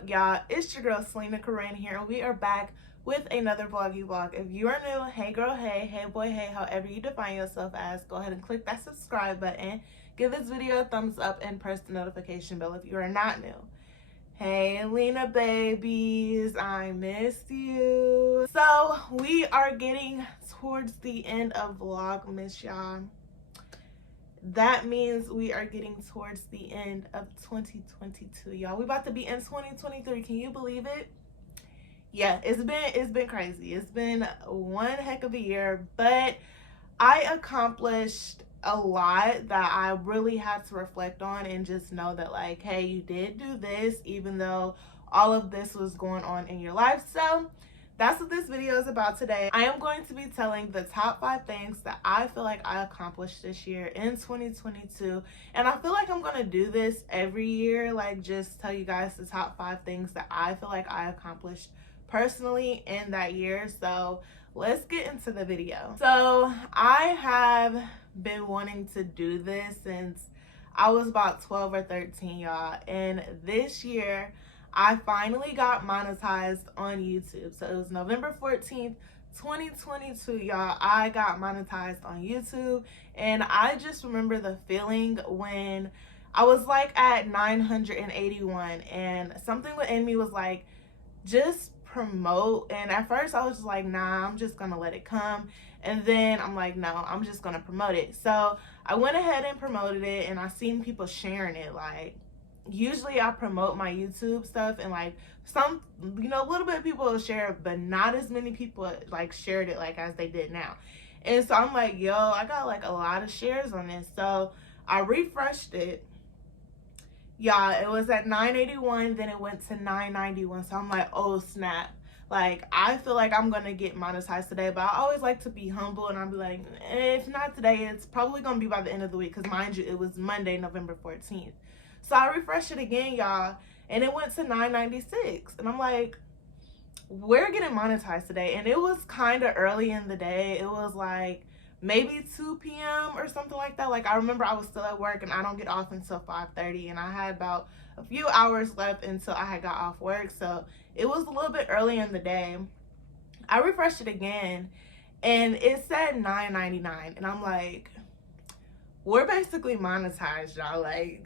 up, y'all? It's your girl Selena Coren here, and we are back with another vloggy vlog. If you are new, hey girl, hey boy, hey, however you define yourself as, go ahead and click that subscribe button, give this video a thumbs up, and press the notification bell if you are not new. Hey Lena babies, I missed you. So we are getting towards the end of Vlogmas, y'all. That means we are getting towards the end of 2022, y'all. We about to be in 2023. Can you believe it? Yeah, it's been crazy. It's been one heck of a year, but I accomplished a lot that I really had to reflect on and just know that, like, hey, you did do this even though all of this was going on in your life. So that's what this video is about today. I am going to be telling the top 5 things that I feel like I accomplished this year in 2022. And I feel like I'm going to do this every year, like just tell you guys the top 5 things that I feel like I accomplished personally in that year. So let's get into the video. So I have been wanting to do this since I was about 12 or 13, y'all. And this year, I finally got monetized on YouTube. So it was November 14th, 2022, y'all. I got monetized on YouTube. And I just remember the feeling when I was like at 981 and something within me was like, just promote. And at first I was just like, nah, I'm just gonna let it come. And then I'm like, no, I'm just gonna promote it. So I went ahead and promoted it, and I seen people sharing it. Like, usually I promote my YouTube stuff and like some, you know, a little bit of people will share it, but not as many people like shared it like as they did now. And so I'm like, yo, I got like a lot of shares on this. So I refreshed it. Y'all, it was at 981, then it went to 991. So I'm like, oh snap. Like, I feel like I'm gonna get monetized today, but I always like to be humble, and I'll be like, if not today, it's probably gonna be by the end of the week, because mind you, it was Monday, November 14th. So I refreshed it again, y'all, and it went to 996. And I'm like, we're getting monetized today. And it was kind of early in the day. It was like maybe 2 p.m. or something like that. Like, I remember I was still at work, and I don't get off until 5:30, and I had about a few hours left until I had got off work. So it was a little bit early in the day. I refreshed it again, and it said 999, and I'm like, we're basically monetized, y'all. Like,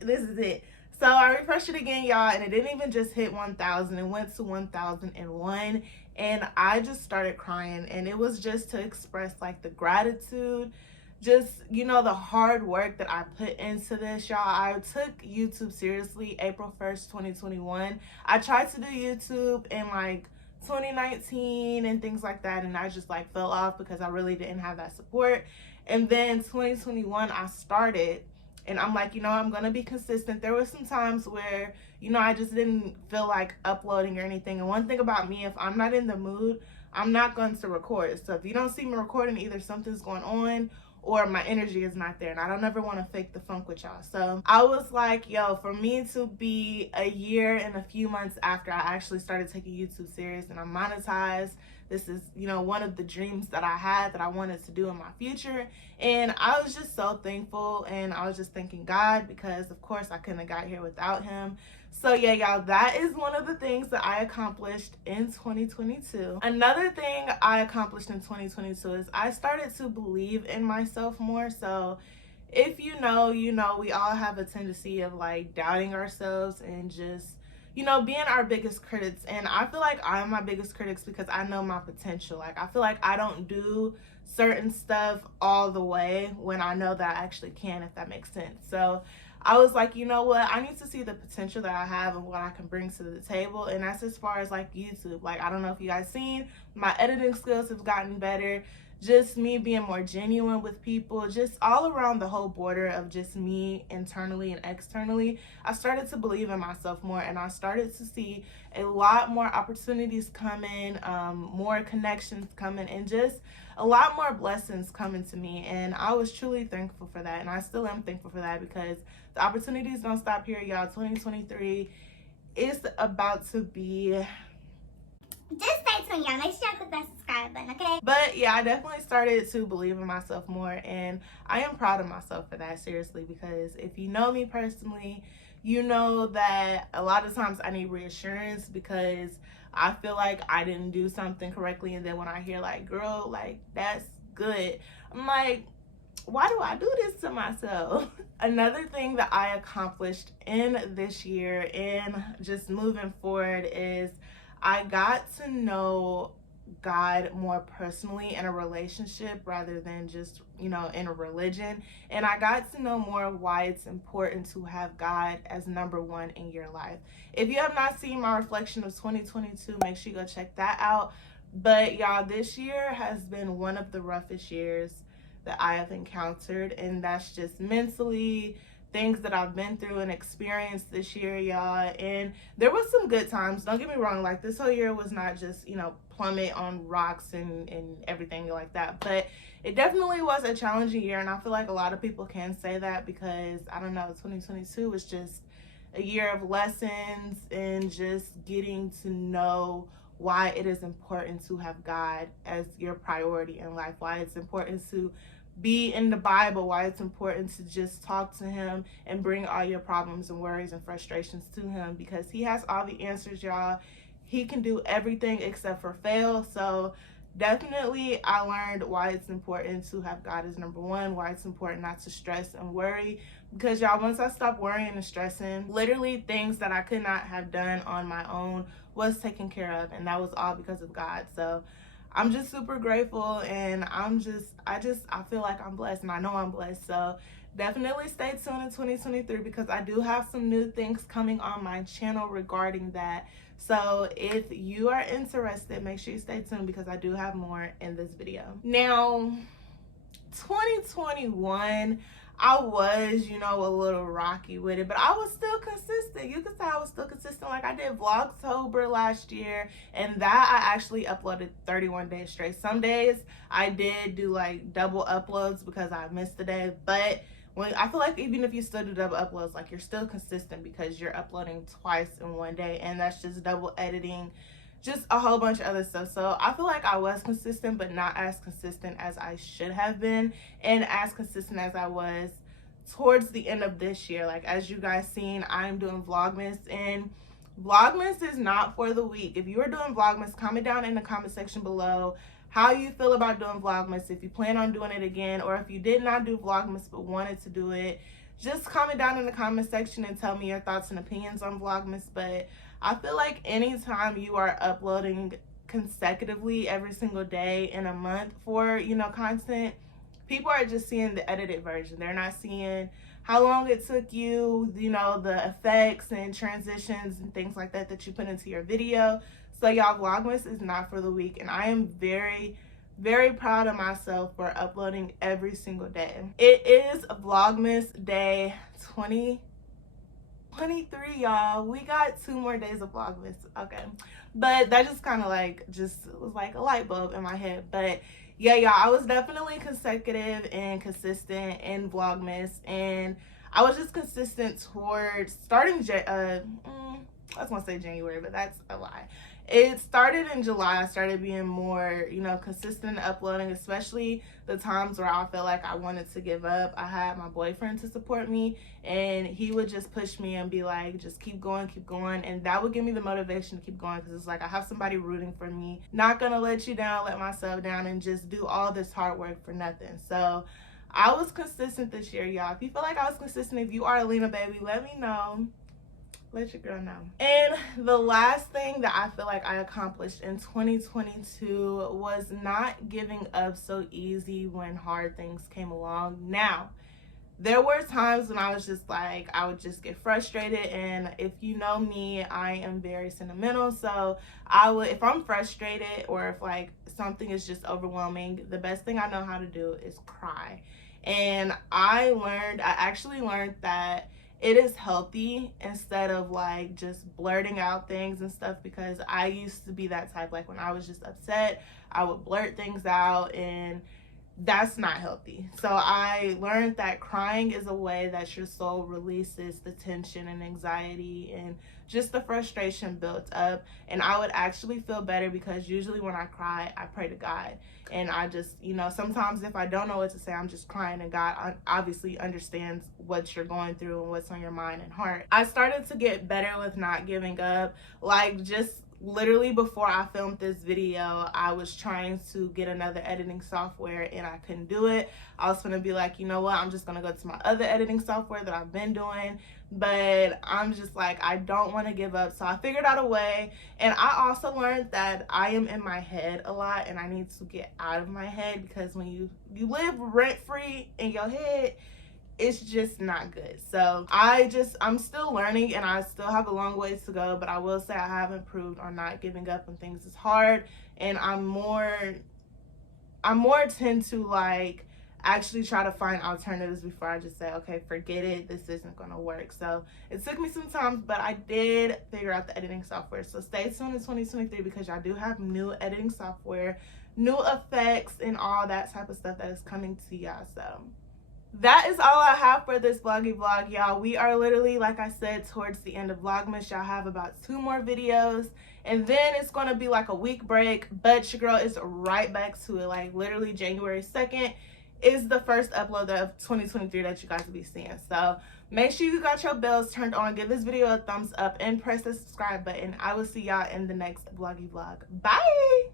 this is it. So I refreshed it again, y'all, and it didn't even just hit 1,000. It went to 1,001, and I just started crying. And it was just to express like the gratitude, just, you know, the hard work that I put into this, y'all. I took YouTube seriously April 1st, 2021. I tried to do YouTube in like 2019 and things like that, and I just like fell off because I really didn't have that support. And then 2021 I started, and I'm like, you know, I'm gonna be consistent. There were some times where, you know, I just didn't feel like uploading or anything. And one thing about me, if I'm not in the mood, I'm not going to record. So if you don't see me recording, either something's going on or my energy is not there, and I don't ever want to fake the funk with y'all. So I was like, yo, for me to be a year and a few months after I actually started taking YouTube serious and I'm monetized, this is, you know, one of the dreams that I had that I wanted to do in my future. And I was just so thankful, and I was just thanking God, because of course I couldn't have got here without him. So yeah, y'all, that is one of the things that I accomplished in 2022. Another thing I accomplished in 2022 is I started to believe in myself more. So if you know, you know, we all have a tendency of like doubting ourselves and just, you know, being our biggest critics. And I feel like I'm my biggest critics because I know my potential. Like, I feel like I don't do certain stuff all the way when I know that I actually can, if that makes sense. So I was like, you know what, I need to see the potential that I have and what I can bring to the table. And that's as far as like YouTube. Like, I don't know if you guys seen, my editing skills have gotten better. Just me being more genuine with people, just all around the whole border of just me internally and externally. I started to believe in myself more, and I started to see a lot more opportunities coming, more connections coming, and just a lot more blessings coming to me. And I was truly thankful for that, and I still am thankful for that, because the opportunities don't stop here, y'all. 2023 is about to be Just stay tuned, y'all. Make sure y'all click that subscribe button, okay? But yeah, I definitely started to believe in myself more, and I am proud of myself for that, seriously, because if you know me personally, you know that a lot of times I need reassurance because I feel like I didn't do something correctly, and then when I hear like, girl, like that's good, I'm like, why do I do this to myself? Another thing that I accomplished in this year and just moving forward is I got to know God more personally in a relationship rather than just, you know, in a religion. And I got to know more why it's important to have God as number one in your life. If you have not seen my reflection of 2022, make sure you go check that out. But y'all, this year has been one of the roughest years that I have encountered, and that's just mentally, things that I've been through and experienced this year, y'all. And there was some good times, don't get me wrong, like this whole year was not just, you know, plummet on rocks and everything like that, but it definitely was a challenging year. And I feel like a lot of people can say that because, I don't know, 2022 was just a year of lessons and just getting to know why it is important to have God as your priority in life, why it's important to be in the Bible, why it's important to just talk to him and bring all your problems and worries and frustrations to him, because he has all the answers, y'all. He can do everything except for fail. So definitely I learned why it's important to have God as number one, why it's important not to stress and worry, because y'all, once I stopped worrying and stressing, literally things that I could not have done on my own was taken care of, and that was all because of God. So I'm just super grateful, and I feel like I'm blessed, and I know I'm blessed. So definitely stay tuned in 2023 because I do have some new things coming on my channel regarding that. So if you are interested, make sure you stay tuned because I do have more in this video. Now, 2021, I was, you know, a little rocky with it, but I was still consistent. You could say I was still consistent. Like I did Vlogtober last year, and that I actually uploaded 31 days straight. Some days I did do like double uploads because I missed a day, but when I feel like even if you still do double uploads, like you're still consistent because you're uploading twice in one day, and that's just double editing, just a whole bunch of other stuff. So I feel like I was consistent, but not as consistent as I should have been, and as consistent as I was towards the end of this year. Like as you guys seen, I'm doing Vlogmas, and Vlogmas is not for the weak. If you are doing Vlogmas, comment down in the comment section below how you feel about doing Vlogmas, if you plan on doing it again, or if you did not do Vlogmas but wanted to do it. Just comment down in the comment section and tell me your thoughts and opinions on Vlogmas. But I feel like anytime you are uploading consecutively every single day in a month for, you know, content, people are just seeing the edited version. They're not seeing how long it took you, you know, the effects and transitions and things like that that you put into your video. So y'all, Vlogmas is not for the weak, and I am very, very proud of myself for uploading every single day. It is Vlogmas day 2023, y'all. We got 2 more days of Vlogmas. Okay, but that just kind of like just was like a light bulb in my head. But yeah, y'all, I was definitely consecutive and consistent in Vlogmas, and I was just consistent towards starting I was gonna say January, but that's a lie. It started in July. I started being more, you know, consistent in uploading, especially the times where I felt like I wanted to give up. I had my boyfriend to support me, and he would just push me and be like, just keep going, and that would give me the motivation to keep going, because it's like I have somebody rooting for me, not gonna let you down, let myself down, and just do all this hard work for nothing. So I was consistent this year, y'all. If you feel like I was consistent, if you are Alina, baby, let me know. Let your girl know. And the last thing that I feel like I accomplished in 2022 was not giving up so easy when hard things came along. Now, there were times when I was just like, I would just get frustrated, and if you know me, I am very sentimental. So I would, if I'm frustrated or if like something is just overwhelming, the best thing I know how to do is cry. And I actually learned that it is healthy instead of like just blurting out things and stuff, because I used to be that type. Like when I was just upset, I would blurt things out, and that's not healthy. So I learned that crying is a way that your soul releases the tension and anxiety and just the frustration built up. And I would actually feel better, because usually when I cry, I pray to God. And I just, sometimes if I don't know what to say, I'm just crying, and God obviously understands what you're going through and what's on your mind and heart. I started to get better with not giving up. Like, just literally before I filmed this video, I was trying to get another editing software and I couldn't do it. I was gonna be like, you know what, I'm just gonna go to my other editing software that I've been doing, but I'm just like, I don't want to give up. So I figured out a way. And I also learned that I am in my head a lot, and I need to get out of my head, because when you live rent-free in your head, it's just not good. So I'm still learning, and I still have a long ways to go, but I will say I have improved on not giving up when things is hard. And I'm more tend to like actually try to find alternatives before I just say, okay, forget it, this isn't gonna work. So it took me some time, but I did figure out the editing software. So stay tuned in 2023, because I do have new editing software, new effects, and all that type of stuff that is coming to y'all. So that is all I have for this vloggy vlog, y'all. We are literally, like I said, towards the end of Vlogmas. Y'all have about 2 more videos, and then it's going to be like a week break, but your girl is right back to it. Like, literally January 2nd is the first upload of 2023 that you guys will be seeing. So make sure you got your bells turned on, give this video a thumbs up, and press the subscribe button. I will see y'all in the next vloggy vlog. Bye!